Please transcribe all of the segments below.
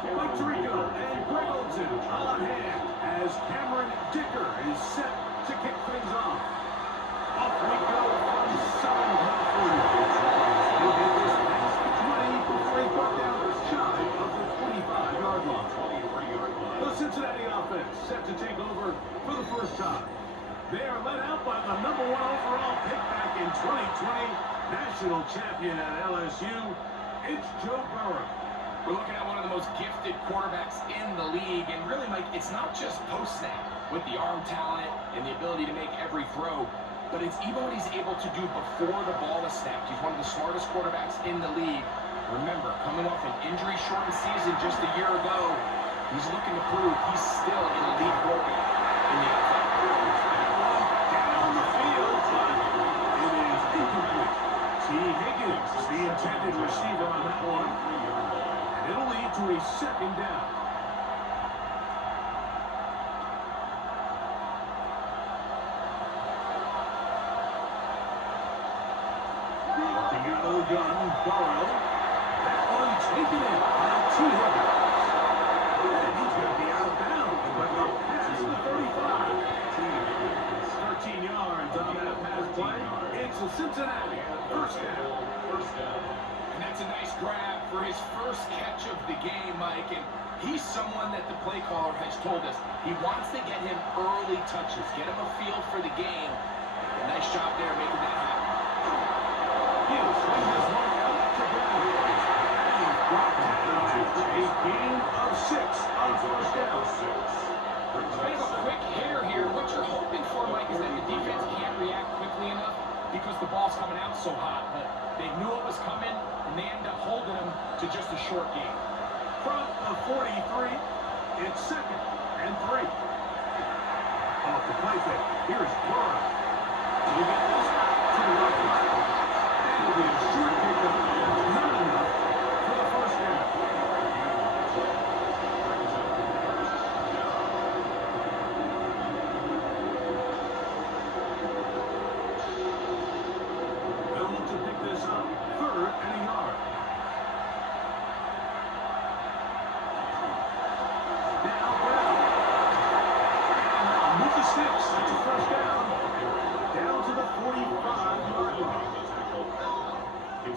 Mike Tirico and Greg Olsen on hand as Cameron Dicker is set to kick things off. Off we go from Southern California. He'll get this past the 20 before he's brought down shy of the 25-yard line. The Cincinnati offense set to take over for the first time. They are led out by the #1 overall pick back in 2020, national champion at LSU. It's Joe Burrow. We're looking at one of the most gifted quarterbacks in the league, and really, Mike, it's not just post-snap with the arm talent and the ability to make every throw, but it's even what he's able to do before the ball is snapped. He's one of the smartest quarterbacks in the league. Remember, coming off an injury-shortened season just a year ago, he's looking to prove he's still an elite quarterback in the NFL. Down the field, but it is incomplete. T. Higgins, the intended receiver on that one. It'll lead to a second down. Looking out of the gun, Burrow. That one taken in by T. Higgins. And he's going to be out of bounds, but not past the 35. 13 yards on that pass play. It's a Cincinnati first down. And that's a nice grab for his first catch of the game, Mike. And he's someone that the play caller has told us he wants to get him early touches, get him a feel for the game. A nice job there making that happen. He'll swing this one out to Brown. And he's brought down after a gain of 6 on first down. Kind of a quick hair here. What you're hoping for, Mike, is that the defense can't react quickly enough because the ball's coming out so hot. But they knew it was coming, and they ended up holding him to just a short game. From the 43, it's 2nd and 3. Off the play fake, here's Burrow. He got this to the right. And it'll be a short pickup. Not enough for the first down. They'll look to pick this up. 3rd and a yard. Now Brown. And with the sticks, that's a first down. Down to the 45-yard line.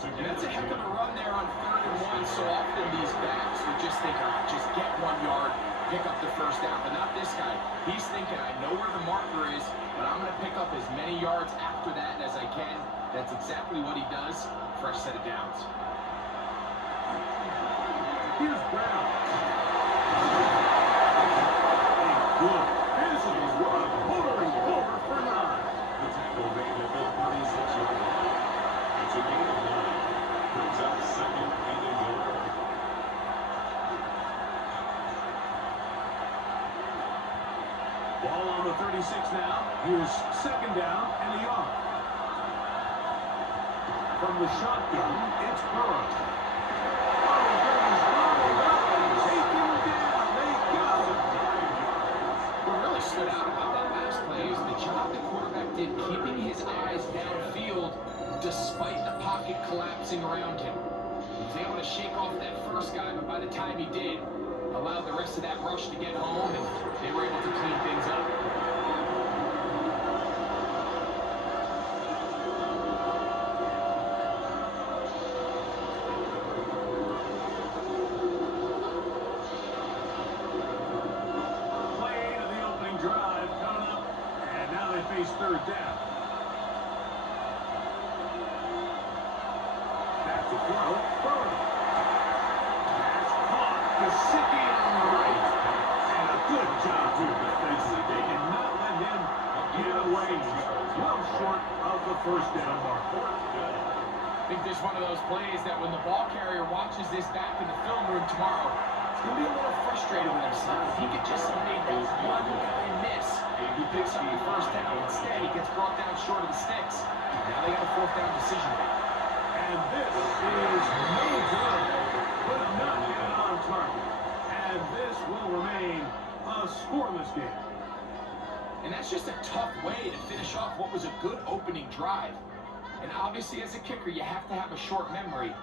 And that's a heck of a run there on 3rd and 1. So often these backs would just think, just get 1 yard, pick up the first down. But not this guy. He's thinking, I know where the marker is, but I'm going to pick up as many yards after that as I can. That's exactly what he does. Fresh set of downs. Here's Brown. A good physical run, motoring forward for 9. The tackle made at the 36-yard line. It's a gain of 9. Brings up 2nd and a yard. Ball on the 36 now. Here's 2nd down and a yard. From the shotgun, it's Burrow. What really stood out about that last play is the job the quarterback did keeping his eyes downfield despite the pocket collapsing around him. He was able to shake off that first guy, but by the time he did, allowed the rest of that rush to get home, and they were able to clean things up. Drive coming up, and now they face 3rd down. Back to throw, Burrow. Pass caught, Gesicki on the right. And a good job to defensively. They did not let him get away. Well short of the first down mark. I think there's one of those plays that when the ball carrier watches this back in the film room tomorrow, he's going to be a little frustrated with himself. If he could just have made that one guy miss, he picks up the first down. Instead, he gets brought down short of the sticks. Now they got a 4th down decision to make. And this is no good, but not yet on target. And this will remain a scoreless game. And that's just a tough way to finish off what was a good opening drive. And obviously, as a kicker, you have to have a short memory.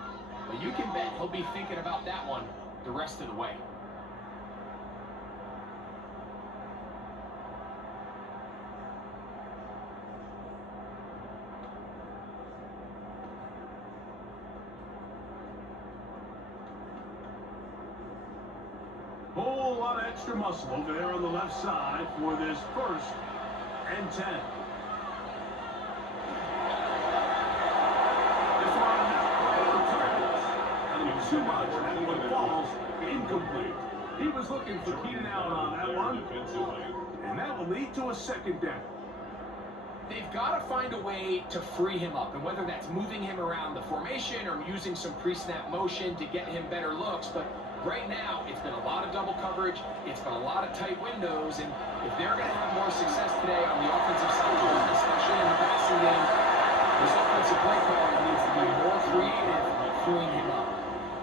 But you can bet he'll be thinking about that one the rest of the way. Whole lot of extra muscle over there on the left side for this 1st and 10. This one not quite on target. Not too much. That one falls incomplete. He was looking for Keenan Allen on that one. And that will lead to a 2nd down. They've got to find a way to free him up, and whether that's moving him around the formation or using some pre-snap motion to get him better looks, but right now, it's been a lot of double coverage, it's been a lot of tight windows, and if they're going to have more success today on the offensive side, especially in the passing game, this offensive play caller needs to be more creative, freeing him up.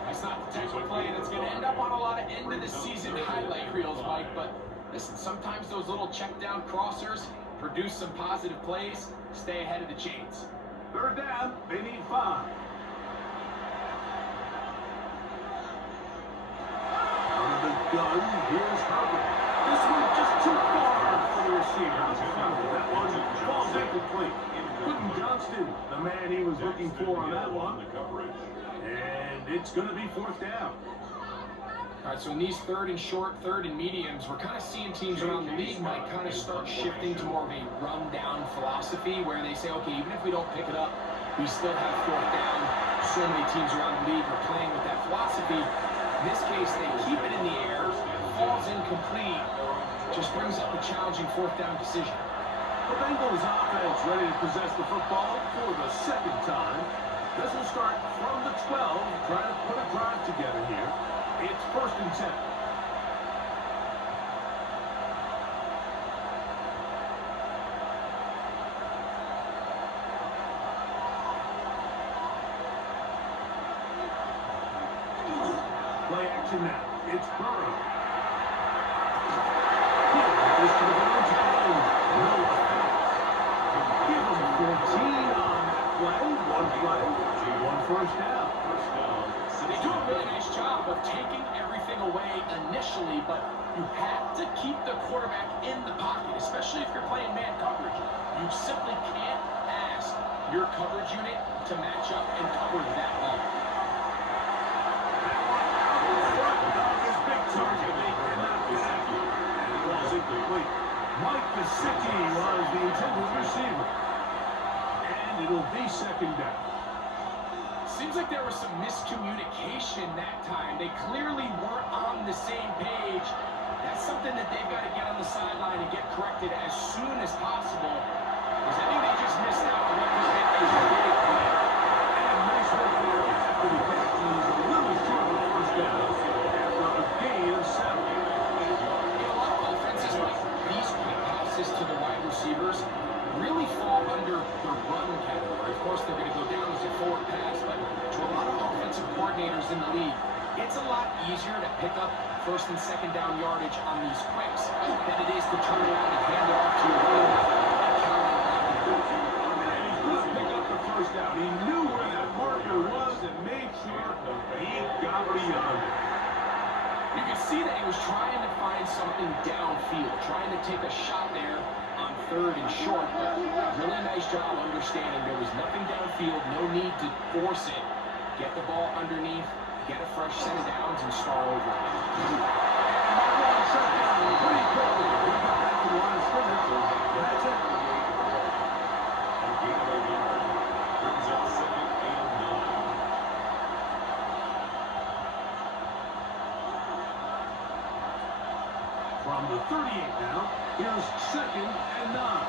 That's not the type of play that's going to end up on a lot of end-of-the-season highlight reels, Mike, but listen, sometimes those little check-down crossers produce some positive plays, stay ahead of the chains. 3rd down, they need 5. Gun, here's Herbert. This one just too far for the receiver. That one falls incomplete. Quentin Johnston, the man he was looking for on that one. And it's going to be 4th down. All right, so in these 3rd and short, 3rd and mediums, we're kind of seeing teams around the league might kind of start shifting to more of a run-down philosophy where they say, okay, even if we don't pick it up, we still have 4th down. So many teams around the league are playing with that philosophy. In this case, they keep it in the air, falls incomplete, just brings up a challenging 4th down decision. The Bengals offense ready to possess the football for the 2nd time. This will start from the 12, trying to put a drive together here. It's 1st and 10. Play action now. It's Burrow. This to the end zone. No offense. Give him 14 on that play. One play. 1 first down. They do a really nice job of taking everything away initially, but you have to keep the quarterback in the pocket, especially if you're playing man coverage. You simply can't ask your coverage unit to match up and cover that well. Mike Gesicki was the intended receiver. And it'll be 2nd down. Seems like there was some miscommunication that time. They clearly weren't on the same page. That's something that they've got to get on the sideline and get corrected as soon as possible. Because I think they just missed out on what could have been a big play. And nice work there after the catch. He's a little short of the 1st down after a gain of 7. In a lot of offenses, like these quick passes to the wide receivers really fall under the run category. Of course, they're going to go down as a forward pass, but to a lot of offensive coordinators in the league, it's a lot easier to pick up 1st and 2nd down yardage on these quicks than it is to turn around and hand it off to a running back and count on that. And he couldn't pick up the 1st down. He knew where that marker was and made sure he got beyond it. You can see that he was trying to find something downfield, trying to take a shot there on 3rd and short, but really nice job understanding there was nothing downfield, no need to force it. Get the ball underneath, get a fresh set of downs, and start over again. And that one shut down pretty quickly. We got back to the line of scrimmage. That's it. Brings up 2nd and 9. From the 38 now, here's 2nd and 9.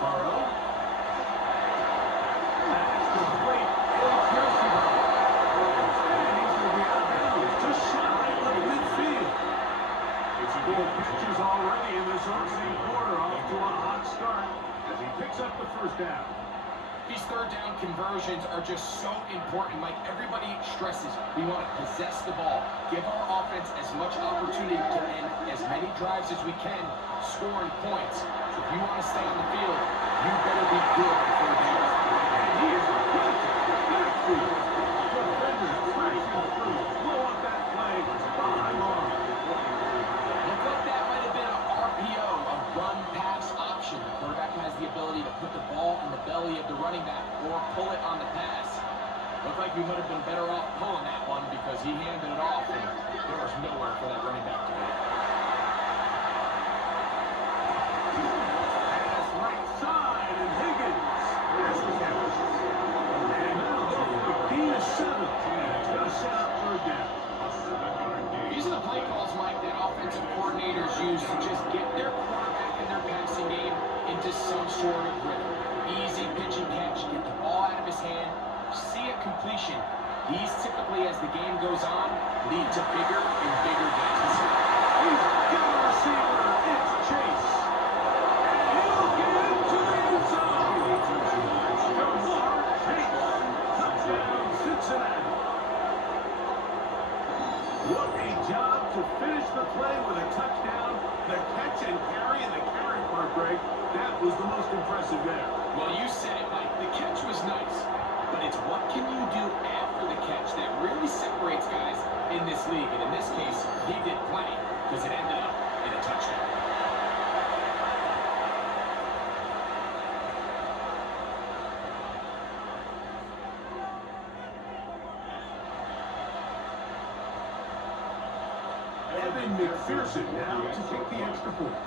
From 4 catches already in this opening quarter, off to a hot start as he picks up the first down. These third down conversions are just so important, Mike. Everybody stresses we want to possess the ball, give our offense as much opportunity to end as many drives as we can, scoring points. So if you want to stay on the field, you better be good on third down. And he is back backfield. Defenders crashing through, blow up that play behind arm. Looked like that might have been an RPO, a run-pass option. The quarterback has the ability to put the ball in the belly of the running back or pull it on the pass. Looked like we might have been better off pulling that one because he handed it off and there was nowhere for that running back to go. Pass right side, and Higgins has the catch. And now go for the D7, and it's going to set up third down. These are the play calls, Mike, that offensive coordinators use to just get their quarterback and their passing game into some sort of rhythm. Easy pitch and catch, get the ball out of his hand, see a completion. These typically, as the game goes on, lead to bigger and bigger gains. He's got a receiver. It's Chase. And he'll get into the end zone. Jamar Chase. Touchdown, Cincinnati. What a job to finish the play with a touchdown. The catch and carry and the carry part break. That was the most impressive there. Well, you said it, Mike. The catch was nice, but it's what can you do after the catch that really separates guys in this league. And in this case, he did plenty because it ended up in a touchdown. Evan McPherson now to kick the extra point.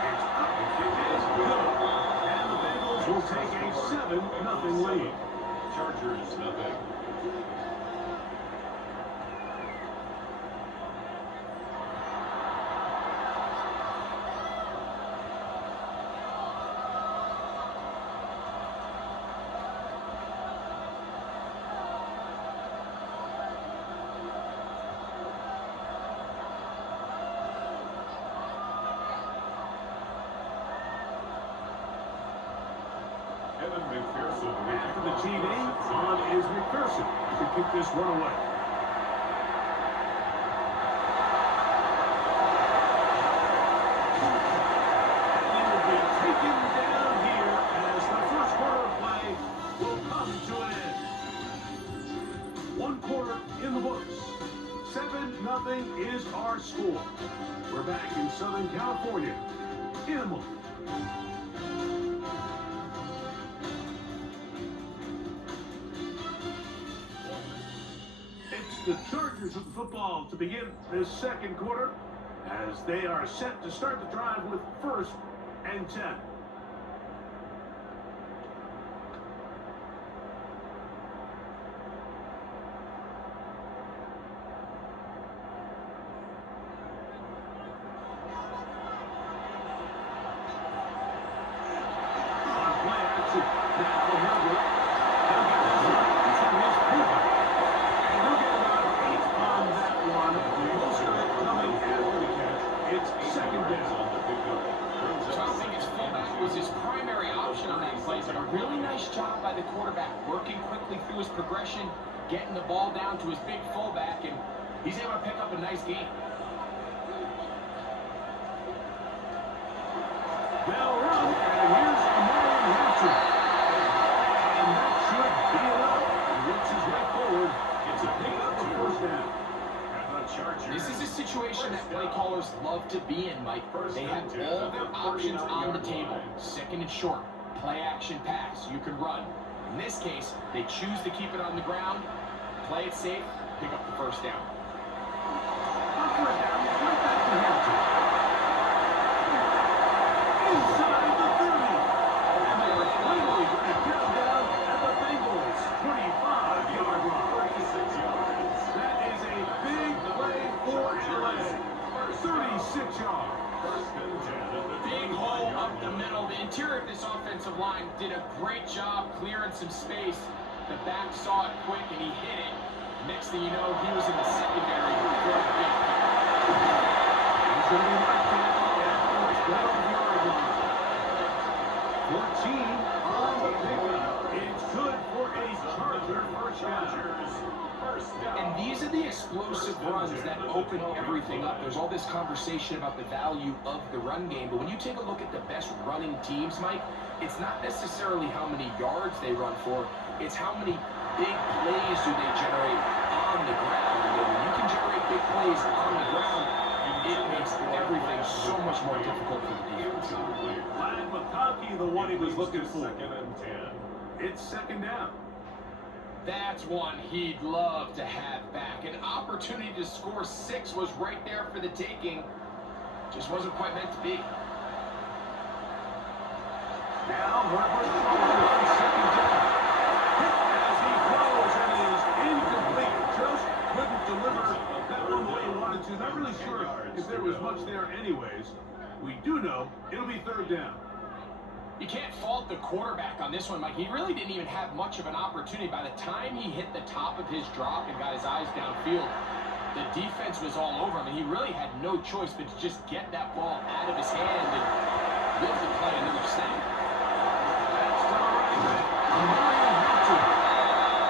It's up and good. And the Bengals will take a 7-0 lead. Chargers, nothing. Evan McPherson. After the TV, on is McPherson to kick this one away. And he will be taken down here as the first quarter of play will come to an end. 1 quarter in the books. 7-0 is our score. We're back in Southern California in a moment. The Chargers of the football to begin this second quarter as they are set to start the drive with 1st and 10. On play action, now Herbert. He'll get this right to his fullback. And he'll get about 8 on that one. Most of it coming after the catch. It's 2nd down. So I think his fullback was his primary option on that play, but a really nice job by the quarterback, working quickly through his progression, getting the ball down to his big fullback, and he's able to pick up a nice gain. They'll run, and here's Amari Hatcher. And that should be enough. He works his way forward. It's a pick up the 1st down. This is a situation that play callers love to be in, Mike. They have all their options on the table. 2nd and short, play action pass, you can run. In this case, they choose to keep it on the ground, play it safe, pick up the 1st down. On 1st down, right back to Hatcher. Inside the 30. And they are finally going to get him down at the Bengals 25-yard line. 36 yards. That is a big play for LA. 36 yards. First and 10 at the Big hole up the middle. The interior of this offensive line did a great job clearing some space. The back saw it quick and he hit it. next thing you know, he was in the secondary for a big play. He's going to be knocked down at the 12-yard line. 14 on the pickup. It's good for a Charger first down. And these are the explosive runs that open everything up. There's all this conversation about the value of the run game, but when you take a look at the best running teams, Mike, it's not necessarily how many yards they run for, it's how many big plays do they generate on the ground. And when you can generate big plays on the ground, it makes everything so much more difficult for the defense. Glad McConkey, the one he was looking for. Second and 10. It's second down. That's one he'd love to have back. An opportunity to score 6 was right there for the taking. Just wasn't quite meant to be. Now Herbert throwing on second down. Hit as he throws and is incomplete. Just couldn't deliver that one the way he wanted to. Not really sure if there was much there anyways. We do know it'll be third down. You can't fault the quarterback on this one, Mike. He really didn't even have much of an opportunity. By the time he hit the top of his drop and got his eyes downfield, the defense was all over him, and he really had no choice but to just get that ball out of his hand and live to play another snap. That's the running back, Marion Hampton.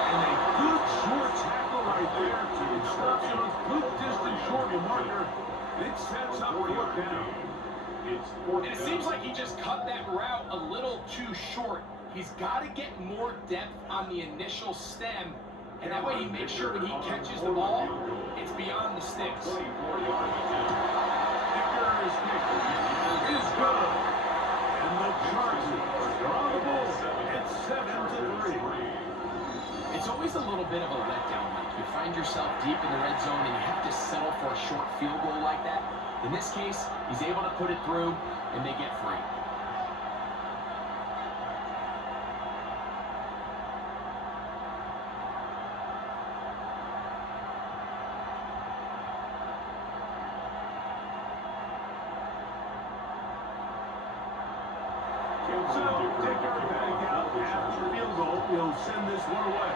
And a good short tackle right there. It stops him a good distance short of marker. It sets up fourth down. And it seems like he just cut that route a little too short. He's got to get more depth on the initial stem, and that way he makes sure when he catches the ball, it's beyond the sticks. Dicker's kick is good. And the Chargers are on the ball. It's 7-3. It's always a little bit of a letdown, Mike. You find yourself deep in the red zone and you have to settle for a short field goal like that. In this case, he's able to put it through, and they get free. So, Dicker back out after the field goal. He'll send this one away.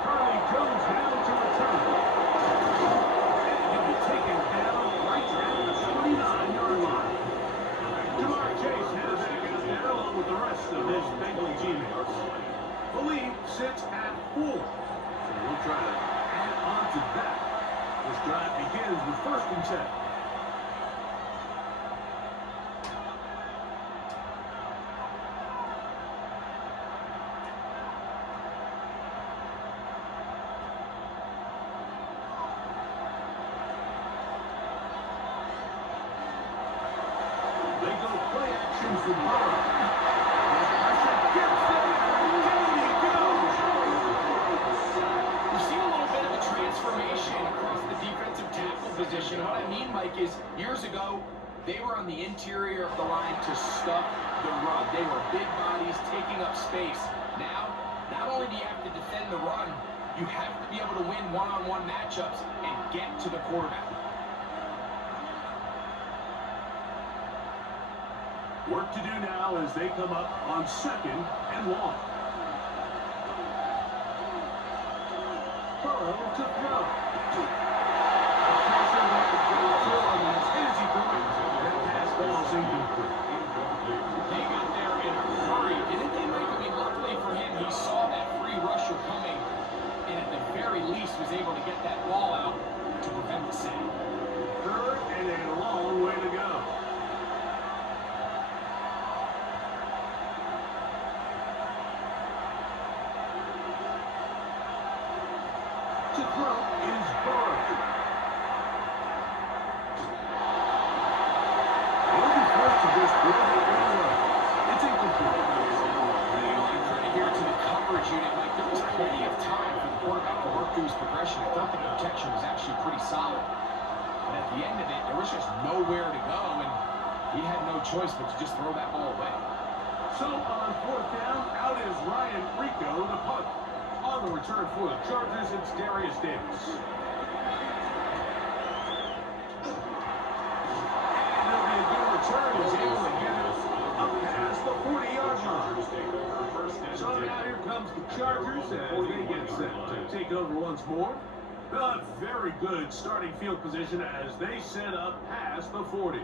Curly Jones down to return. Taken down right at the 29-yard line. Jamar Chase headed back out there along with the rest of his Bengal teammates. The lead sits at 4. So we'll try to add on to that. This drive begins with 1st and 10. The Burrow. Gets there, and down he goes. We've seen a little bit of a transformation across the defensive tackle position. What I mean, Mike, is years ago, they were on the interior of the line to stuff the run. They were big bodies taking up space. Now, not only do you have to defend the run, you have to be able to win one-on-one matchups and get to the quarterback. Work to do now as they come up on 2nd and 1. Burrow to throw. The pressure that the throw on this as he threw it. That pass falls incomplete. They got there in a hurry, didn't they, Mike? I mean, luckily for him, he saw that free rusher coming, and at the very least was able to get that ball out to prevent the sack. 3rd and a long way to go. To throw is Burrow. He'll be forced to just throw it anyway. It's incomplete. Credit here to the coverage unit, Mike. There was plenty of time for the quarterback to work through his progression. I thought the protection was actually pretty solid. But at the end of it, there was just nowhere to go, and he had no choice but to just throw that ball away. So on 4th down, out is Ryan Rico to punt. On the return for the Chargers, it's Darius Davis. And it'll be a good return. He's able to get it up past the 40-yard line. So now here comes comes the Chargers as they get set to take over once more. A very good starting field position as they set up past the 40.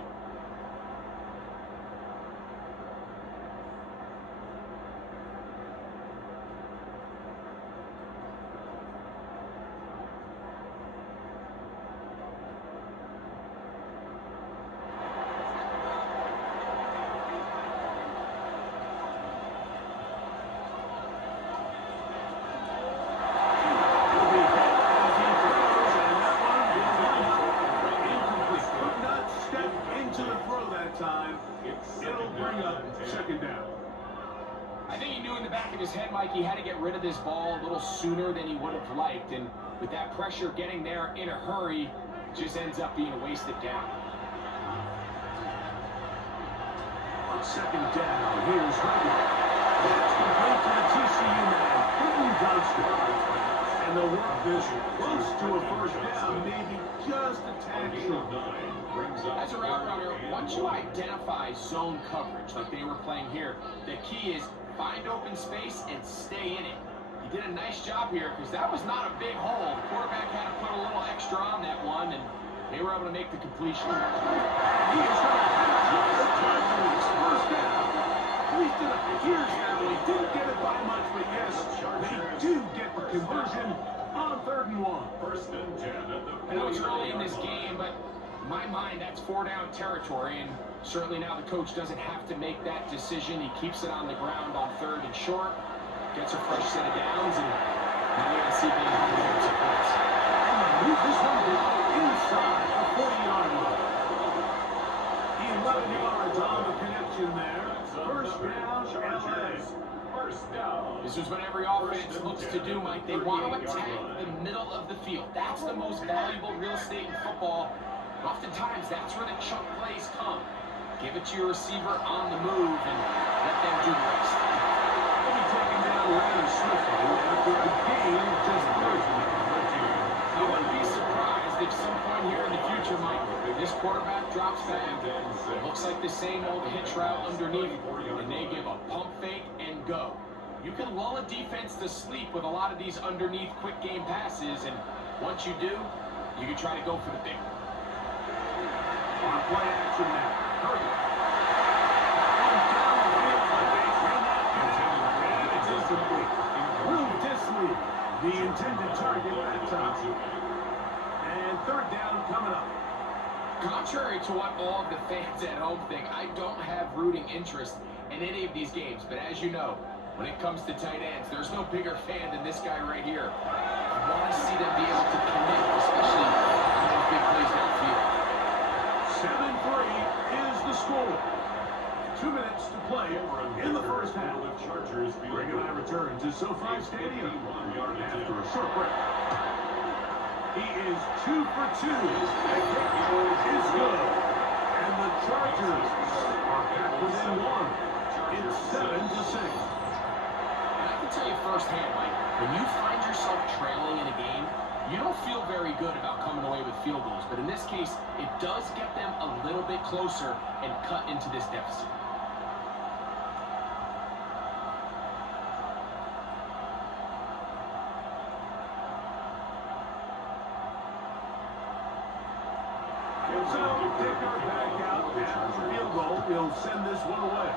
His head, Mike, he had to get rid of this ball a little sooner than he would have liked, and with that pressure getting there in a hurry, just ends up being a wasted down. On second down, here's Herbert. That's complete to the TCU man, Quentin Johnston. And they'll work this close to a first down, maybe just a tad short. As a route runner, once you identify zone coverage like they were playing here, the key is find open space and stay in it. He did a nice job here because that was not a big hole. The quarterback had to put a little extra on that one, and they were able to make the completion. And he is going to have the Chargers first down. At least it appears now. He didn't get it by much, but yes, they do get the conversion on 3rd and 1. First and 10 at the I know it's early in this game, but in my mind, that's 4-down territory, and certainly now the coach doesn't have to make that decision. He keeps it on the ground on 3rd and short, gets a fresh set of downs, and now we got to see if they can get some points. And they move this one down inside the 40-yard line. 11 yards on the connection there. First down, LA. First down. This is what every offense looks to do, Mike. They want to attack the middle of the field. That's the most valuable real estate in football. Oftentimes, that's where the chunk plays come. Give it to your receiver on the move and let them do the rest. They'll be taking down Landon swiftly after a gain of just 3. I wouldn't be surprised if some point here in the future, Mike, this quarterback drops back. It looks like the same old hitch route underneath, and they give a pump fake and go. You can lull a defense to sleep with a lot of these underneath quick game passes, and once you do, you can try to go for the big one. On play action now. Herbert. That one down the field, but they cannot connect. And it's incomplete. Will Disley, the intended target that time. And 3rd down coming up. Contrary to what all of the fans at home think, I don't have rooting interest in any of these games. But as you know, when it comes to tight ends, there's no bigger fan than this guy right here. I want to see them be able to connect, especially on those big plays downfield. 7-3 is the score. 2 minutes to play in the first half. Greg and I return to SoFi Stadium after a short break. He is 2 for 2. And kick is good. And the Chargers are back within 1. It's 7-6. And I can tell you firsthand, Mike, when you find yourself trailing in a game, you don't feel very good about coming away with field goals. But in this case, it does get them a little bit closer and cut into this deficit. So, Dicker back out after the field goal. He'll send this one away.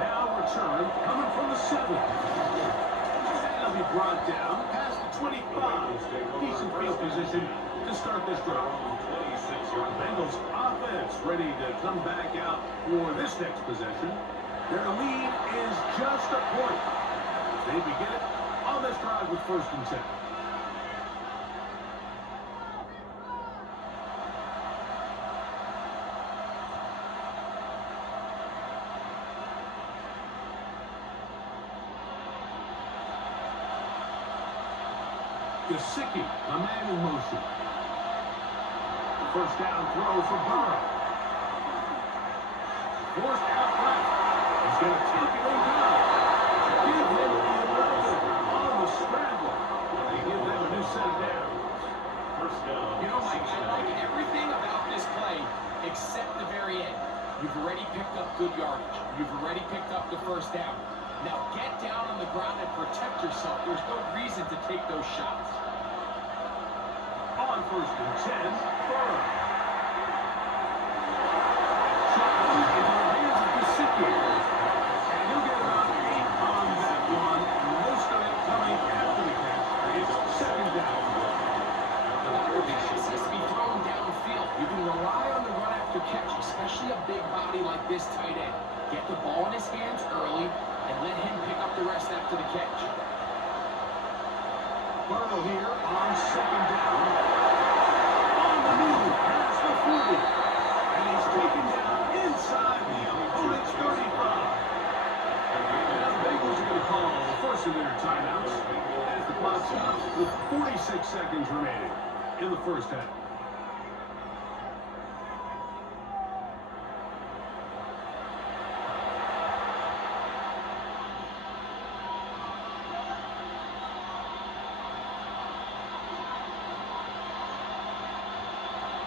Now return coming from the 7. That'll be brought down past the 25. Decent field position to start this drive. The Bengals offense ready to come back out for this next possession. Their lead is just a point. They begin it on this drive with 1st and 10. Gesicki, a man in motion. The first down throw for Burrow. Forced out left. He's going to take it and go. Give him the 11 on the scramble. They give them a new set of downs. First down. You know, Mike, I like everything about this play except the very end. You've already picked up good yardage. You've already picked up the first down. Now get down on the ground and protect yourself. There's no reason to take those shots. On 1st and 10, Burrow. Shot into the hands of Gesicki. And he'll get around 8 on that one. Most of it coming after the catch. It's 2nd down. Passes to be thrown downfield. You can rely on the run after catch, especially a big body like this tight end. Get the ball in his hands early and let him pick up the rest after the catch. Burrow here on 2nd down. On the move, past the 40. And he's taken down inside the opponent's 35. Now the Bengals are going to call the first of their timeouts as the clock stops with 46 seconds remaining in the first half.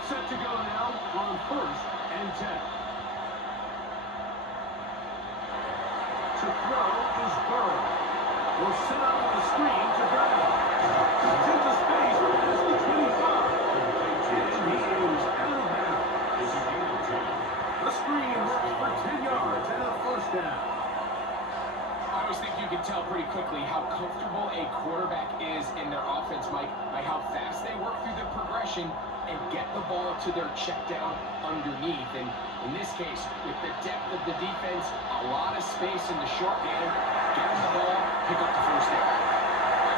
Set to go now on 1st and 10. To throw is Burrow. Will set up the screen to Brown. He's into space past the 25. And he is out of bounds. The screen works for 10 yards and a first down. I always think you can tell pretty quickly how comfortable a quarterback is in their offense, Mike, by how fast they work through their progression and get the ball to their check down underneath. And in this case, with the depth of the defense, a lot of space in the short game, get him the ball, pick up the first down.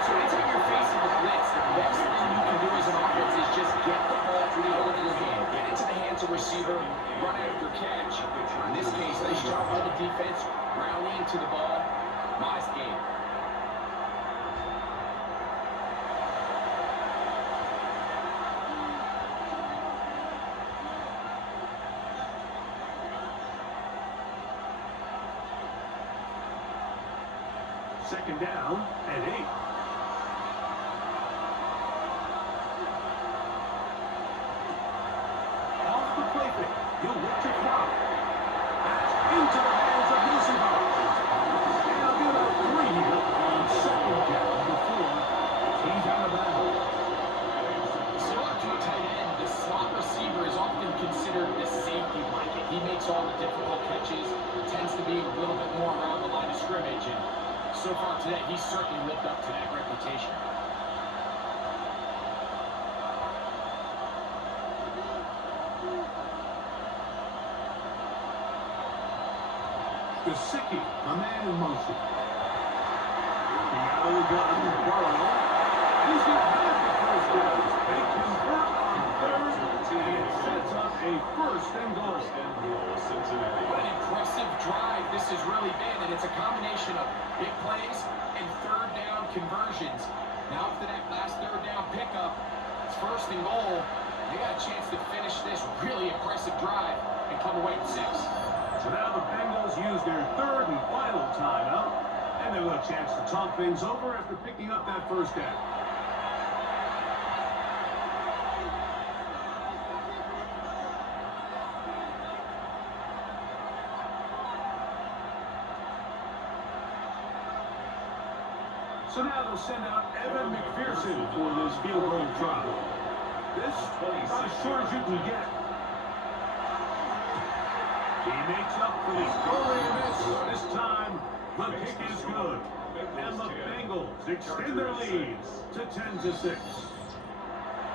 So anytime you're facing a blitz, the best thing you can do as an offense is just get the ball to the end of your hand, get it to the hands of receiver, run after catch. In this case, nice job by the defense, rallying to the ball. Nice game. Second down and 8. Off the play fake. He'll look to throw. That's into the hands of Lucifer. And he'll get a 3 here on 2nd down before he's out of bounds. Similar to a tight end, the slot receiver is often considered the safety blanket. He makes all the difficult catches, tends to be a little bit more around the line of scrimmage, and so far today, he's certainly lived up to that reputation. Gesicki, a man in motion. Looking out of the gun, Burrow. He's going to have the first down. They convert on 3rd, and it sets up a 1st and goal. What an impressive drive this has really been, and it's a combination of big plays and 3rd down conversions. Now after that last 3rd down pickup, it's 1st and goal. They got a chance to finish this really impressive drive and come away with 6. So now the Bengals use their 3rd and final timeout, and they'll have a chance to talk things over after picking up that first down. So now they'll send out Evan McPherson for this field goal trial. This about as short as you can get. He makes up for the earlier miss. This time, the kick is good. And the Bengals extend their lead to 10-6.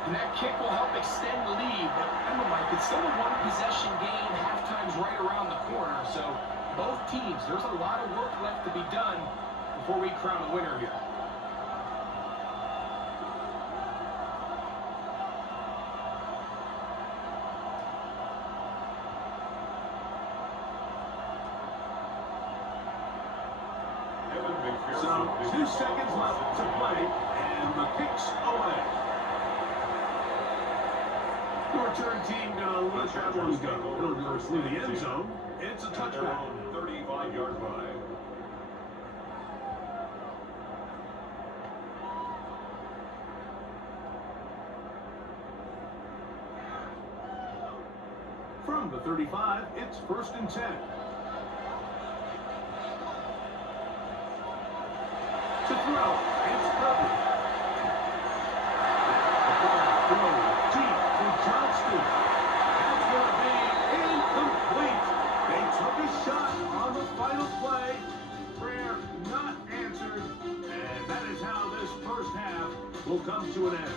And that kick will help extend the lead. But remember, Mike, it's still a one-possession game. Halftime's right around the corner. So both teams, there's a lot of work left to be done before we crown a winner here. So 2 seconds left to play, and the kick's away. The return team gonna let that one go. It'll go through the end zone. It's a touchback. 35-yard line. From the 35, it's 1st and 10. throw. It's Herbert. The ball thrown deep for Johnston. That's going to be incomplete. They took a shot on the final play. Prayer not answered. And that is how this first half will come to an end.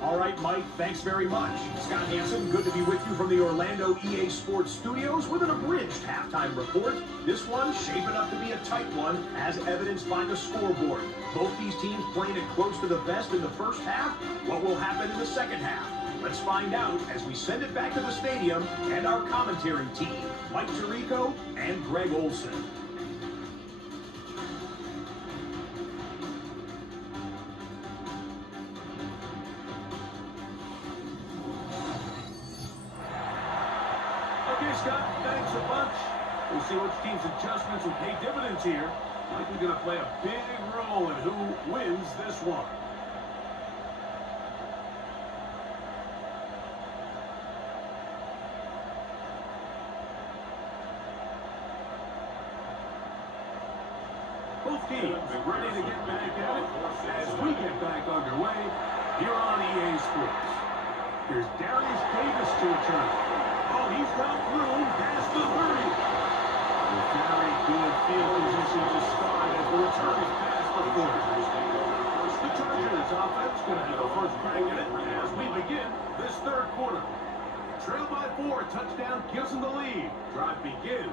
All right, Mike, thanks very much. Scott Hansen, good to be with you from the Orlando EA Sports Studios with an abridged halftime report. This one shaping up to be a tight one, as evidenced by the scoreboard. Both these teams playing it close to the vest in the first half. What will happen in the second half? Let's find out as we send it back to the stadium and our commentary team, Mike Tirico and Greg Olson. Okay, Scott, thanks a bunch. We'll see which team's adjustments will pay dividends here. Likely going to play a big role in who wins this one. Both teams ready to get back at it as we get back underway here on EA Sports. Here's Darius Davis to return. Oh, he's got room past the 30. A very good field position to start as the return is past the 40. The Chargers offense going to have a first crack at it as we begin this third quarter. Trail by 4, touchdown gives them the lead. Drive begins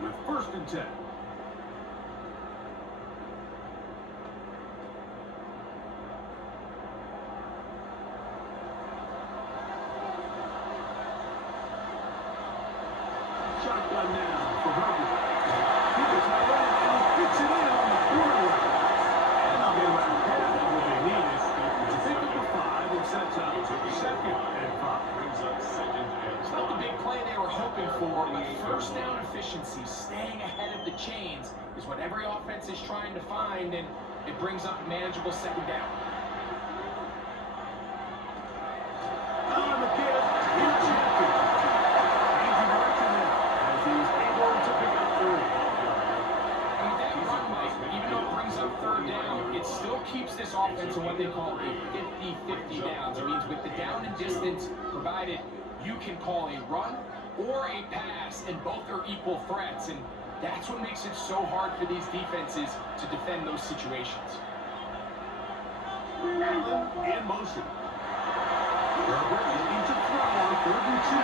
with 1st and 10. Shotgun now for Herbert. He gets right in and he fits it in on the corner. And they'll get around half of what they need is to pick up the 5 and sets up 2nd and 5. Brings up 2nd and It's not the big play they were hoping for, but first down efficiency, staying ahead of the chains, is what every offense is trying to find, and it brings up a manageable 2nd down. On the give, here's Champion. Changing direction now as he's able to pick up 3. And with that run, Mike, even though it brings up 3rd down, it still keeps this offense in what they call a 50-50 downs. It means with the down and distance provided, you can call a run or a pass, and both are equal threats, and that's what makes it so hard for these defenses to defend those situations. Allen in motion. Herbert looking to throw on 3rd and 2.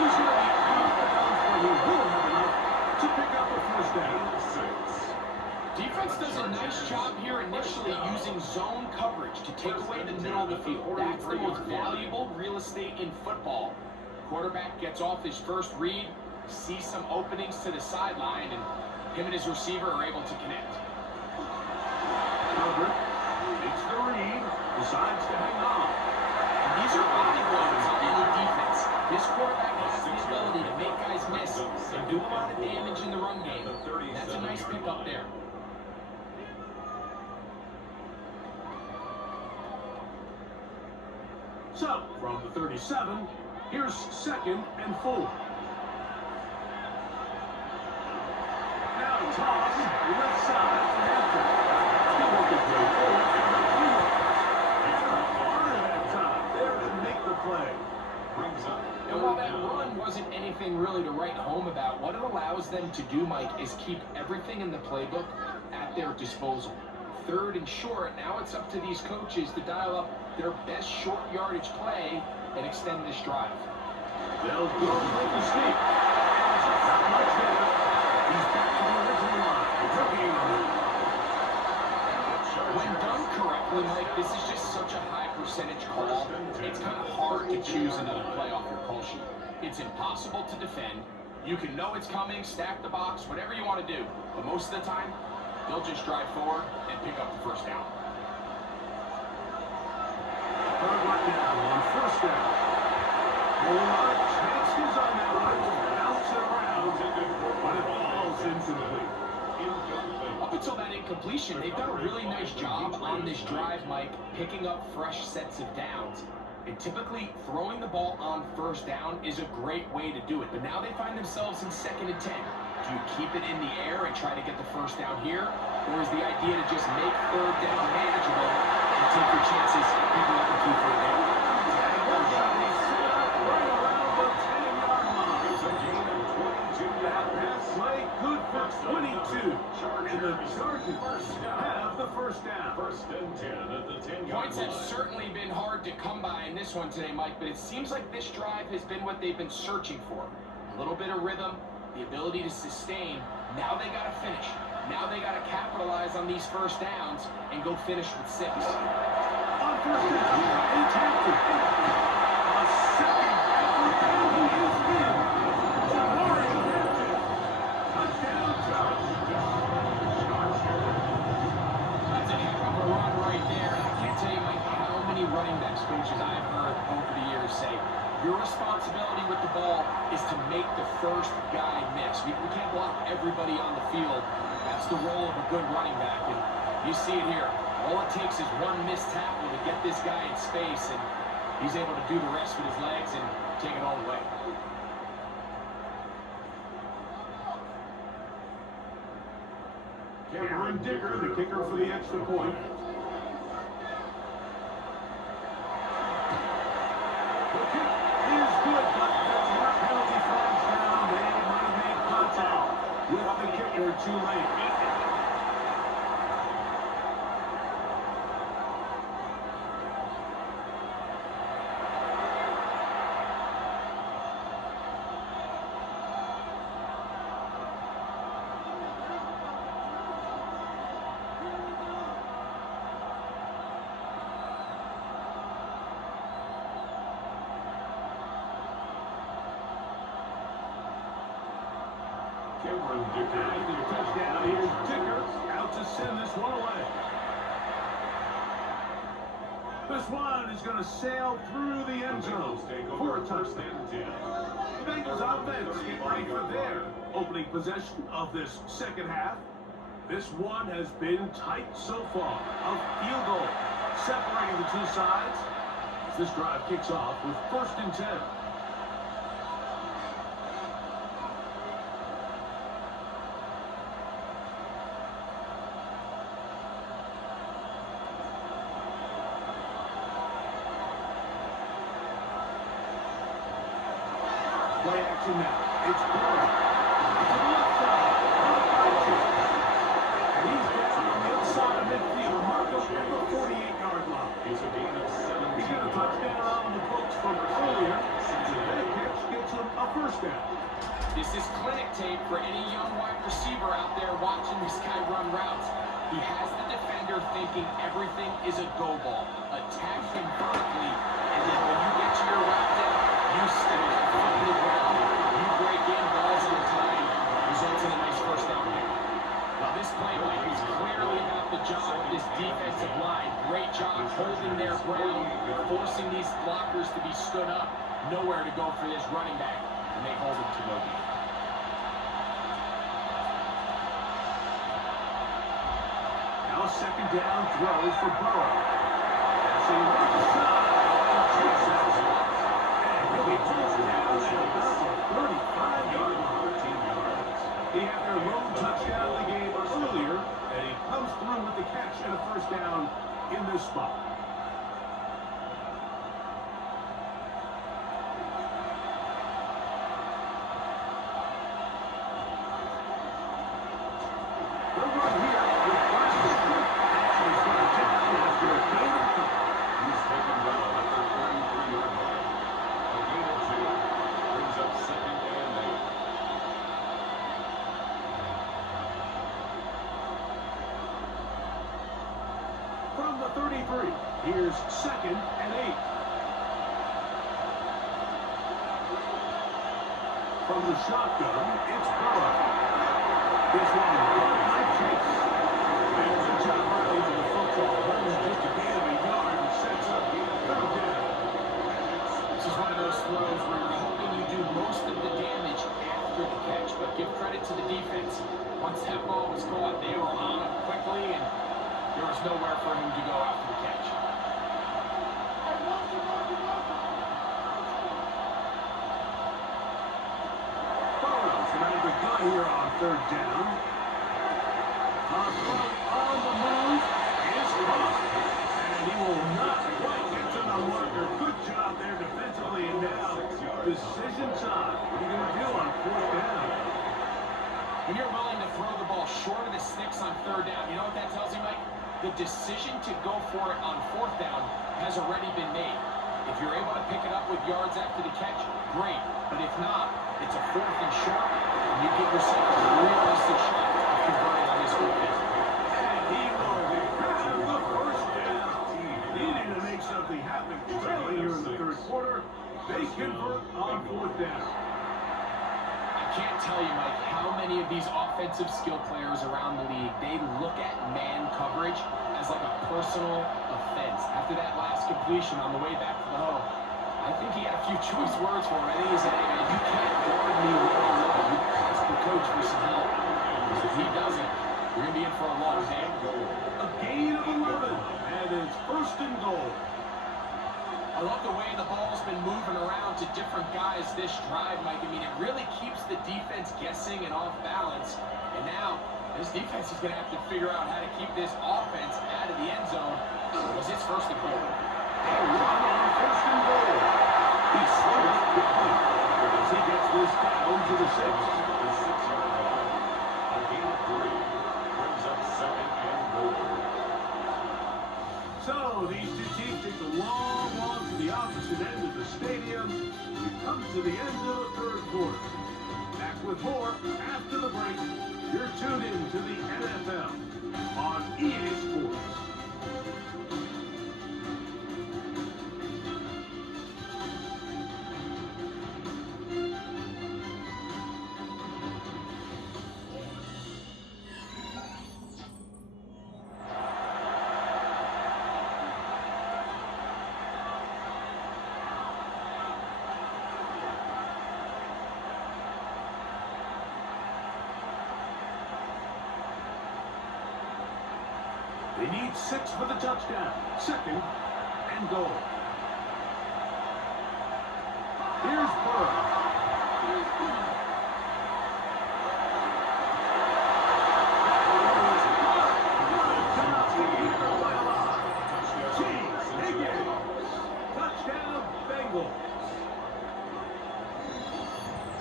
He's going to be out of bounds, but he will have enough to pick up a first down. 6. Defense does a nice job here initially using zone coverage to take away the middle of the field. That's the most valuable real estate in football. Quarterback gets off his first read, sees some openings to the sideline, and him and his receiver are able to connect. Herbert makes the read, decides to hang on. And these are body blows on any defense. This quarterback has the ability to make guys miss and do a lot of damage in the run game. That's a nice pickup there. So, from the 37, here's 2nd and 4. Now toss, left side to Hampton. He'll work his way forward for about 3 yards. And part of that time there to make the play. Brings up. And while that run wasn't anything really to write home about, what it allows them to do, Mike, is keep everything in the playbook at their disposal. 3rd and short, now it's up to these coaches to dial up their best short yardage play and extend this drive. They'll go with the sneak. And not much there. He's back to the original line. Rookie on it. When done correctly, Mike, this is just such a high percentage call. It's kind of hard to choose another play off your call sheet. It's impossible to defend. You can know it's coming, stack the box, whatever you want to do. But most of the time, they'll just drive forward and pick up the first down. Herbert now on 1st down. A lot of chances on that one to bounce it around, but it falls incomplete. Up until that incompletion, they've done a really nice job on this drive, Mike, picking up fresh sets of downs. And typically, throwing the ball on 1st down is a great way to do it. But now they find themselves in 2nd and 10. Do you keep it in the air and try to get the first down here? Or is the idea to just make third down manageable and take your chances picking up a key third down? They set up right around the 10-yard line. It's a gain of 22 That yards. pass play good for 22. And the Chargers have the first down. First and 10 at the 10-yard Points have line. certainly been hard to come by in this one today, Mike, but it seems like this drive has been what they've been searching for. A little bit of rhythm, the ability to sustain. Now they got to finish. Now they got to capitalize on these first downs and go finish with 6. On first down, a tackle. A second effort, and he is in. Jamari Hampton. Touchdown, Chargers. That's a heck of a run right there. I can't tell you, Mike, how many running backs coaches I've heard over the years say, your responsibility with the ball is to make the first guy miss. We can't block everybody on the field. That's the role of a good running back, and you see it here. All it takes is one missed tackle to get this guy in space, and he's able to do the rest with his legs and take it all the way. Cameron Dicker, the kicker for the extra point. The kick is good, but the penalty flags down. They might have made contact with the kicker too late. Cameron Dicker. After the touchdown, here's Dicker out to send this one away. This one is going to sail through the end zone Bengals take for over a first touchdown. and 10. The Bengals offense get ready for their opening possession of this second half. This one has been tight so far. A field goal separating the two sides as this drive kicks off with first and 10. Play action now. It's Burrow. To the left side. Caught by Chase. And he's down on the inside of midfield. Marco at the 48-yard line. It's a gain of 17 He's got a touchdown on the books from earlier. And that catch gets him a first down. This is clinic tape for any young wide receiver out there watching this guy run routes. He has the defender thinking everything is a go ball. Attack him vertically, and then when you get to your route down, you step that foot in the ground, you break in, balls in time, results in a nice first down pick. Now this play, Mike, is clearly about the job of this defensive line. Great job holding their ground, forcing these blockers to be stood up. Nowhere to go for this running back, and they hold him to no gain. Now a second down throw for Burrow. Passing right side. And Chase has it. And he'll be touchdown at about the 35-yard line. 13 yards. He had their lone touchdown of the game earlier, and he comes through with the catch and a first down in this spot. The run here with Boston. And he's going to down after a gain of couple. He's taken down at the 33-yard line. A gain of 2 brings up second and 8. From the 33, here's second and 8. From the shotgun, it's Burrow. This one caught by Chase. And good job early on the football. Runs just a gain of a yard and sets up third down. This is one of those throws where you're hoping you do most of the damage after the catch, but give credit to the defense. Once that ball was caught, they were on him quickly, and there was nowhere for him to go after the catch. Burrow's another gun here on third down. On the move is caught. And he will not quite get to the marker. Good job there defensively. And now, decision time. What are you going to do on fourth down? When you're willing to throw the ball short of the sticks on third down, you know what that tells you, Mike? The decision to go for it on fourth down has already been made. If you're able to pick it up with yards after the catch, great. But if not, it's a fourth and short, and you give yourself a realistic shot of converting on this fourth down. And he will have the first down. Needing to make something happen early here in the third quarter. They convert on fourth down. I can't tell you, Mike, how many of these offensive skill players around the league, they look at man coverage as like a personal offense. After that last completion on the way back to the huddle, I think he had a few choice words for him. I think he said, hey, man, you can't guard me one-on-one. You can ask the coach for some help. Because if he doesn't, you're going to be in for a long day. A gain of 11, and it's first and goal. I love the way the ball's been moving around to different guys this drive, Mike. I mean, it really keeps the defense guessing and off balance. And now, this defense is going to have to figure out how to keep this offense out of the end zone. Because it's first and goal. A run on first and goal. He slowed up quickly as he gets this down to the 6. The 6-yard line. A gain of 3 brings up second and goal. So these two teams take the long walk to the opposite end of the stadium. We've come to the end of the third quarter. Back with more after the break. You're tuned in to the NFL on EA Sports. They need 6 for the touchdown. Second and goal. Here's Burr. Touchdown, Bengals.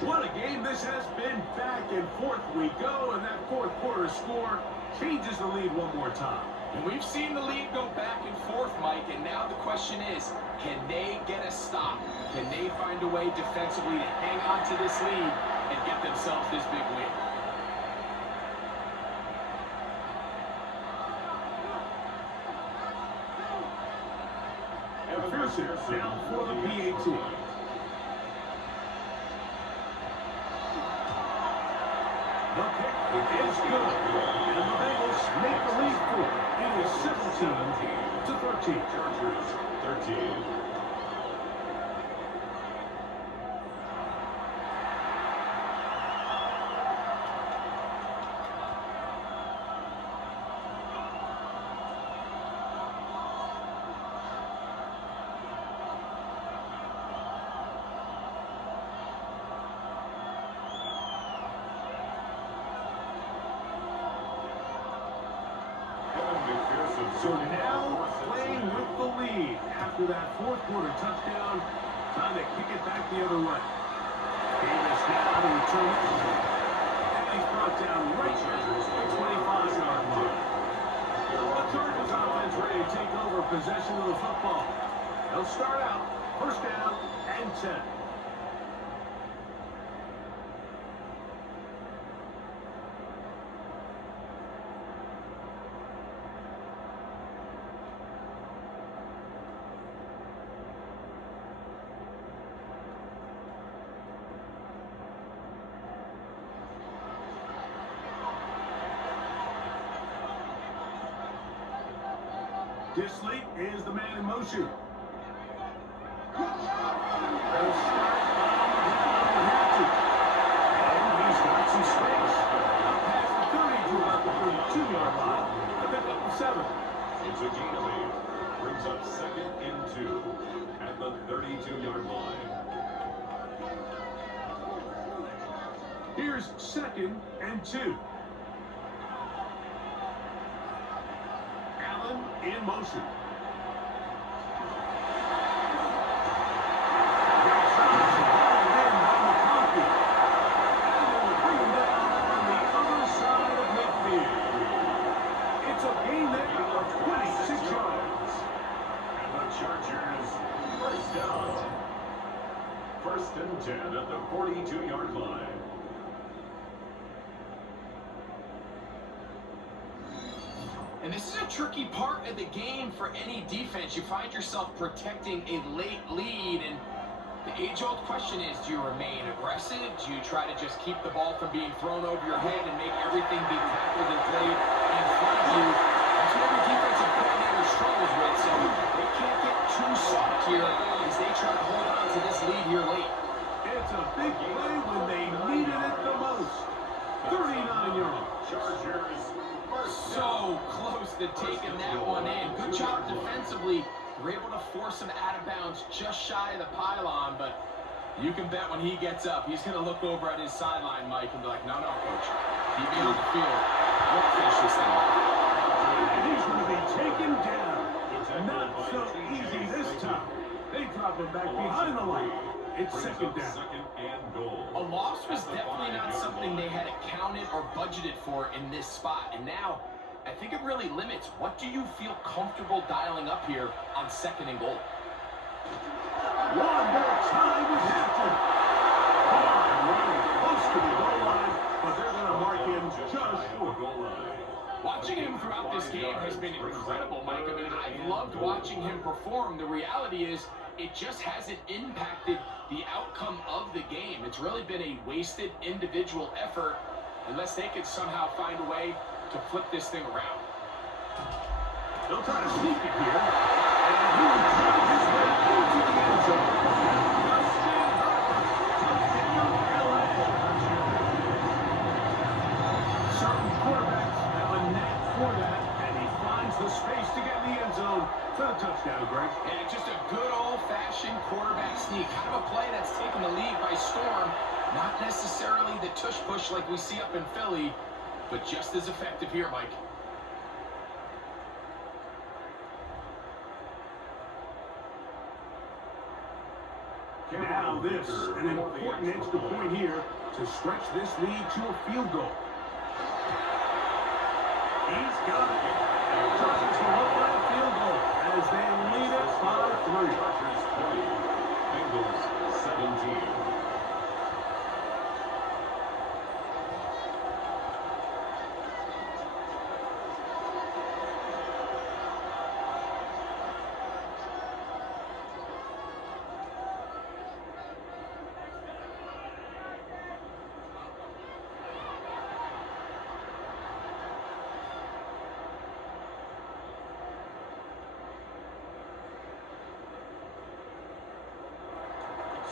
What a game this has been. Back and forth we go, and that fourth quarter score changes the lead one more time. And we've seen the lead go back and forth, Mike, and now the question is, can they get a stop? Can they find a way defensively to hang on to this lead and get themselves this big win? McPherson down for the PAT. The kick is good, and the Bengals make the lead 4. It is 17-13. Chargers 13. So now playing with the lead after that fourth quarter touchdown. Time to kick it back the other way. Davis now to return it. And he's brought down right at the 25-yard line. The Chargers offense ready to take over possession of the football. They'll start out first down and 10. Disley is the man in motion. They'll start on the ground and have to. And he's got some space. Up past the 30 to about the 32-yard line. I pick up the 7. It's a gain of 8. Brings up second and 2 at the 32-yard line. Here's 2nd and 2. Allen in motion. Chargers, first down. 1st and 10 at the 42-yard line. And this is a tricky part of the game for any defense. You find yourself protecting a late lead, and the age-old question is, do you remain aggressive? Do you try to just keep the ball from being thrown over your head and make everything be tackled and played in front of you? That's what every defensive coordinator struggles with, so they can't get too soft here as they try to hold on to this lead here late. It's a big play when they needed it the most. 39 yards. Chargers, So close to taking that one in. Good job defensively. We're able to force him out of bounds just shy of the pylon, but you can bet when he gets up, he's going to look over at his sideline, Mike, and be like, no, coach. Keep me on the field. I want to finish this thing off. And he's going to be taken down. Not so easy this time. They drop him back behind the line. It's 2nd down. 2nd and goal. A loss was definitely not something they had accounted or budgeted for in this spot. And now, I think it really limits. What do you feel comfortable dialing up here on 2nd and goal? One more time with Hampton. Hard running close to the goal line, but they're going to mark him just short. Goal line. Watching him throughout this game has been incredible, Mike. I mean, I've loved watching him perform. The reality is, it just hasn't impacted the outcome of the game. It's really been a wasted individual effort unless they could somehow find a way to flip this thing around. They'll try to sneak it here. And he will drive his way into the end zone. Justin Herbert, touchdown, LA. Certain quarterbacks have a knack for that, and he finds the space to get in the end zone for the touchdown, Greg. And just a good old-fashioned quarterback sneak. Kind of a play that's taken the league by storm. Not necessarily the tush-push like we see up in Philly, but just as effective here, Mike. Now this, an important extra point here to stretch this lead to a field goal. He's got it. And the Chargers will look for a field goal as they lead it by 3. Chargers 20, Bengals 17.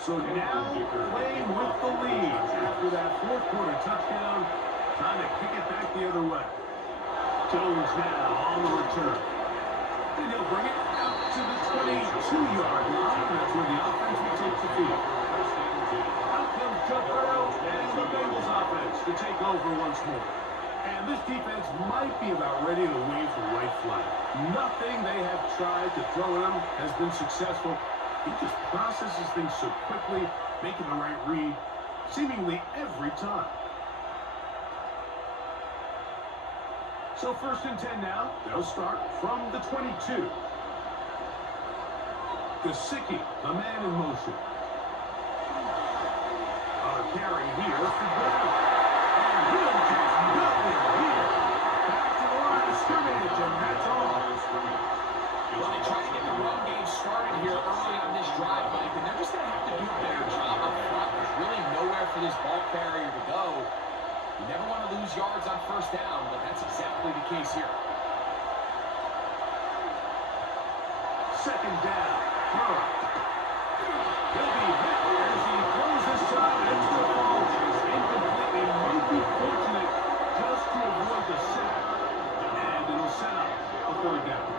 So now playing with the lead after that 4th quarter touchdown. Time to kick it back the other way. Jones now on the return. And he'll bring it out to the 22-yard line. That's where the offense will take the field. Out comes Joe Burrow and the Bengals offense to take over once more. And this defense might be about ready to wave the white flag. Nothing they have tried to throw at him has been successful. He just processes things so quickly, making the right read, seemingly every time. So 1st and 10 now. They'll start from the 22. Gesicki, the man in motion. A carry here for Brown. And he'll get nothing here. Back to the line of scrimmage, and that's all. Well, they try to get the run game started here early on this drive, Mike, and they're just going to have to do a better job up front. There's really nowhere for this ball carrier to go. You never want to lose yards on 1st down, but that's exactly the case here. 2nd down. Burrow. He'll be hit as he throws this time into the ball. Incomplete. It might be fortunate just to avoid the sack. And it'll set up a 3rd down.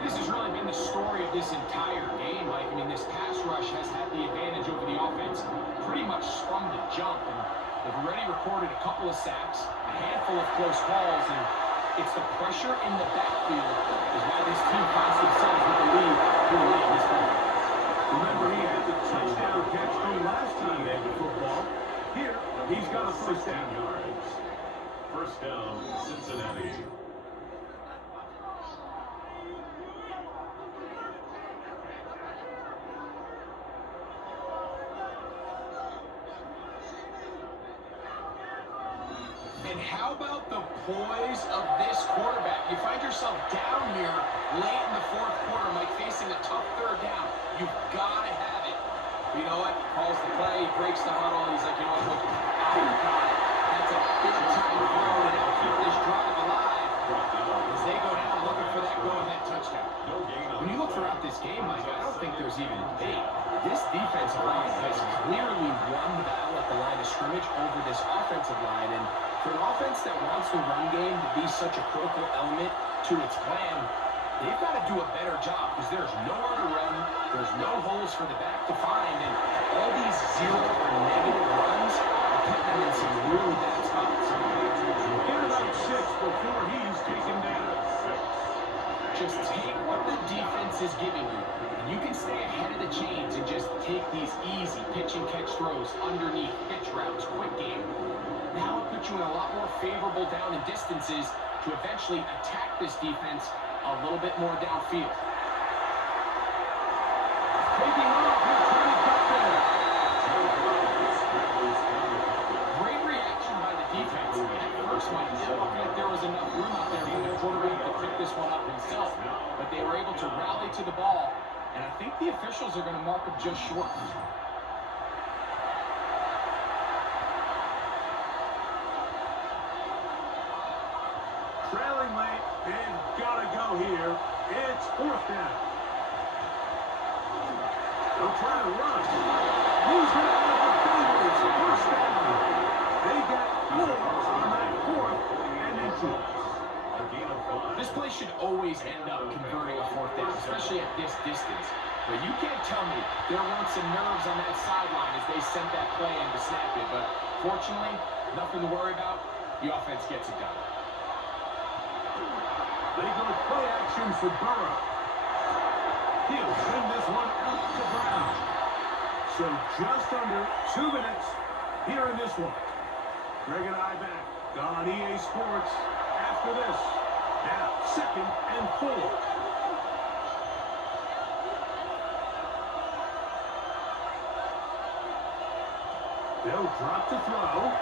This has really been the story of this entire game, Mike. I mean, this pass rush has had the advantage over the offense pretty much from the jump. And They've already recorded a couple of sacks, a handful of close calls, and it's the pressure in the backfield is why this team finds themselves with the lead here late in this game. Remember, he had the touchdown catch from last time they had the football. Here, he's got a first down. yards. First down, Cincinnati. And how about the poise of this quarterback? You find yourself down here late in the fourth quarter, Mike, facing a tough third down. You've got to have it. You know what? He calls the play, he breaks the huddle, and he's like, you know what? I got it. That's a big-time throw to now keep this drive alive as they go down looking for that go-ahead touchdown. When you look throughout this game, Mike, I don't think there's even a debate. This defensive line has clearly won the battle at the line of scrimmage over this offensive line, and for an offense that wants the run game to be such a critical element to its plan, they've got to do a better job because there's nowhere to run, there's no holes for the back to find, and all these zero or negative runs are putting them in some really bad spots. Get about 6 before he's taken down. Just take what the defense is giving you, and you can stay ahead of the chains and just take these easy pitch and catch throws underneath, pitch routes, quick game. Now it puts you in a lot more favorable down and distances to eventually attack this defense a little bit more downfield. Taking off, he's trying to get there. Great reaction by the defense. At first, Mike, it didn't look like there was enough room out there for the quarterback to pick this one up himself, but they were able to rally to the ball, and I think the officials are going to mark him just short. Trailing late, they've got to go here. It's fourth down. They'll try to run. He's going to have the Bengals first down. They got 4 on that fourth and inches. This play should always end up converting a fourth down, especially at this distance. But you can't tell me there weren't some nerves on that sideline as they sent that play in to snap it. But fortunately, nothing to worry about. The offense gets it done. They go play action for Burrow. He'll send this one out to Brown. So just under 2 minutes here in this one. Greg and I back on EA Sports after this. Now, 2nd and 4. They'll drop the throw.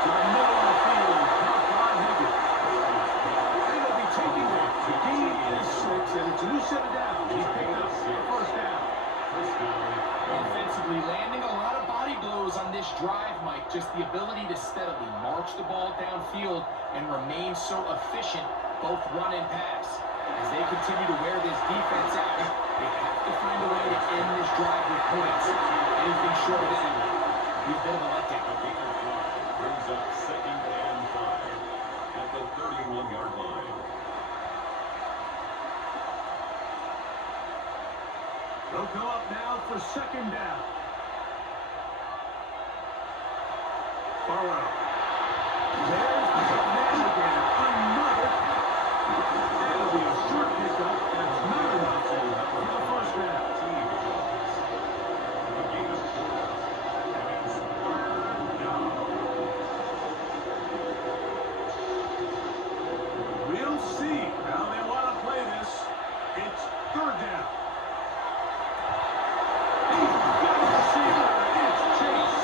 To the middle of the field. Caught by Higgins. They'll be taking that. The gain is 6, and it's a new set of downs. He picked up the first down. Offensively landing a lot of body blows on this drive, Mike. Just the ability to steadily march the ball downfield and remain so efficient, both run and pass. As they continue to wear this defense out, they have to find a way to end this drive with points. Anything short of that would be a bit of a letdown. Brings up 2nd and 5 at the 31-yard line. They'll go up now for 2nd down. Burrow. There's the man again. Another catch. That'll be a short pickup. That's not enough for the first down. We'll see how they want to play this. It's 3rd down. He's got a receiver. It's Chase.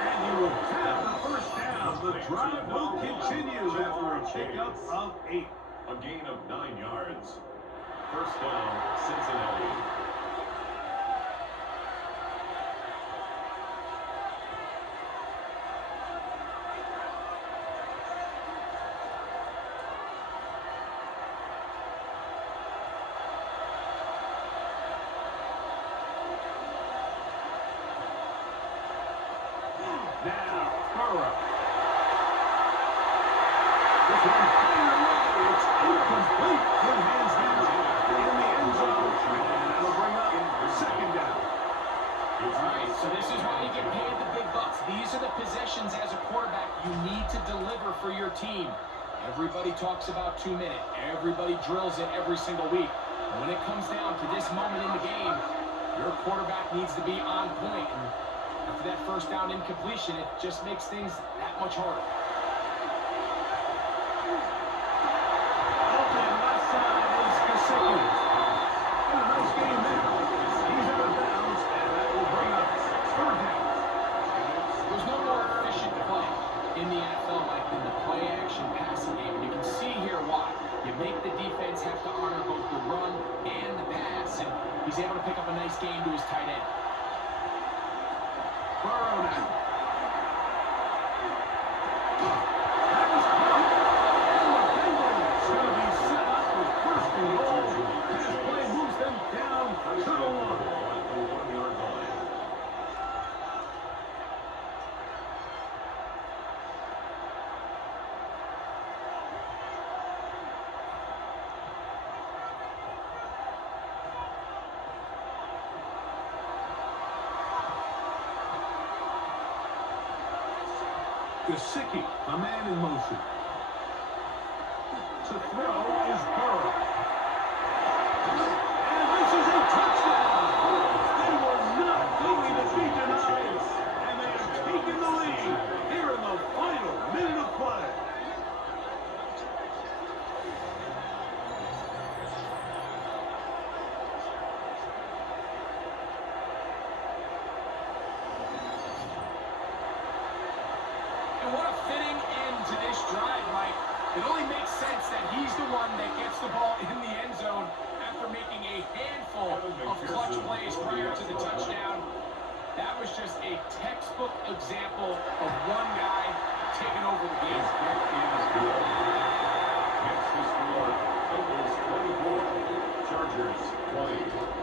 And you will have the first down. The drive will continue after a pickup of 8. A gain of 9 yards. First down, Cincinnati. Now, Burrow. This one fired away. It's incomplete. Good hands down in the end zone. And that'll bring talks about 2 minute. Everybody drills it every single week. And when it comes down to this moment in the game, your quarterback needs to be on point. And after that first down incompletion, it just makes things that much harder. Open left side is Gesicki. And a nice game there. He's out of bounds, and that will bring up third down. There's no more efficient play in the NFL like in the play-action passing game. And you can see here why. You make the defense have to honor both the run and the pass. And he's able to pick up a nice game to his tight end. Burrow now. That was caught. And the Bengals going to be set up with first and goal. This play moves them down to the 1. At the 1-yard line. Gesicki, a man in motion. To throw is Burrow. And this is a touchdown. They were not going to be denied. And they have taken the lead here in the final minute of play. And what a fitting end to this drive, Mike. It only makes sense that he's the one that gets the ball in the end zone after making a handful of clutch plays prior to the touchdown. That was just a textbook example of one guy taking over the game. Catch the score. Bengals 24, Chargers 20.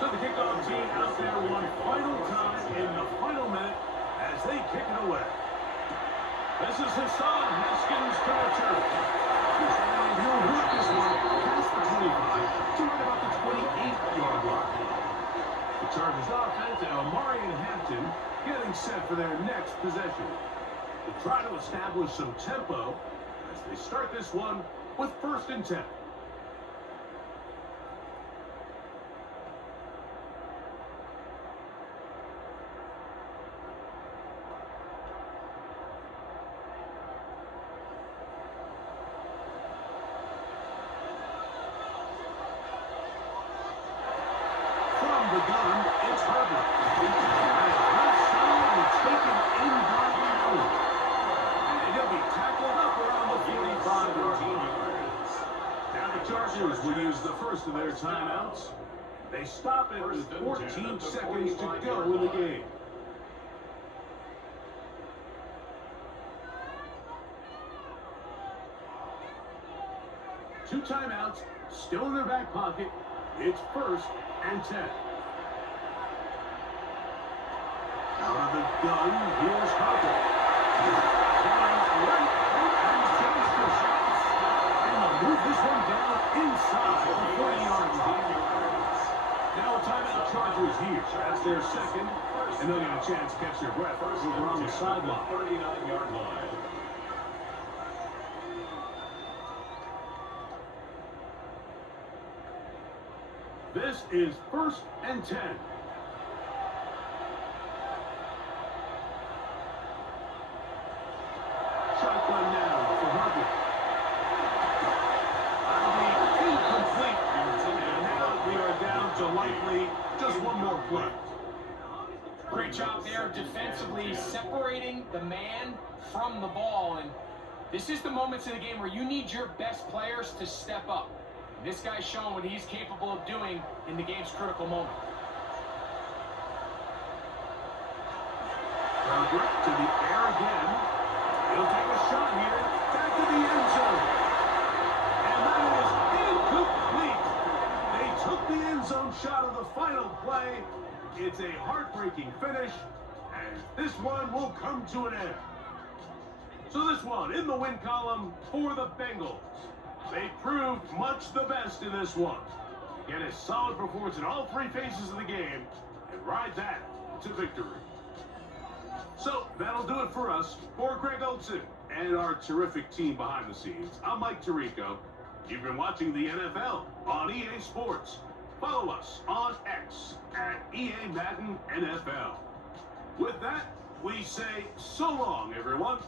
So the kickoff team out there one final time in the final minute as they kick it away. This is Hassan Haskins to return. And he'll work this one past the 25 to right about the 28-yard line. The Chargers offense and Amari and Hampton getting set for their next possession. They try to establish some tempo as they start this one with 1st and 10. The gun, it's Herbert. Left side and taken in by Allen. And he'll be tackled up around the 45-yard line. Now the Chargers will use the first of their timeouts. They stop it with 14 seconds to go in the game. Two timeouts, still in their back pocket. It's 1st and 10. Out of the gun, here's Harper. Flying right and takes the shots. And they'll move this one down inside the 40-yard line. Now a timeout Chargers here. That's their second. And they'll get a chance to catch their breath over on the sideline. 39-yard line. This is 1st and 10. Shotgun now for Harvey. That'll be incomplete. And now we are down to likely just one more play. Great job there defensively separating the man from the ball. And this is the moments in the game where you need your best players to step up. And this guy's showing what he's capable of doing in the game's critical moment. Herbert to the air again. He'll take a shot here. Back to the end zone. And that is incomplete. play. It's a heartbreaking finish, and this one will come to an end. So this one in the win column for the Bengals. They proved much the best in this one. Get a solid performance in all three phases of the game and ride that to victory. So that'll do it for us. For Greg Olson and our terrific team behind the scenes, I'm Mike Tirico. You've been watching the NFL on EA Sports. Follow us on X at EA Madden NFL. With that, we say so long, everyone.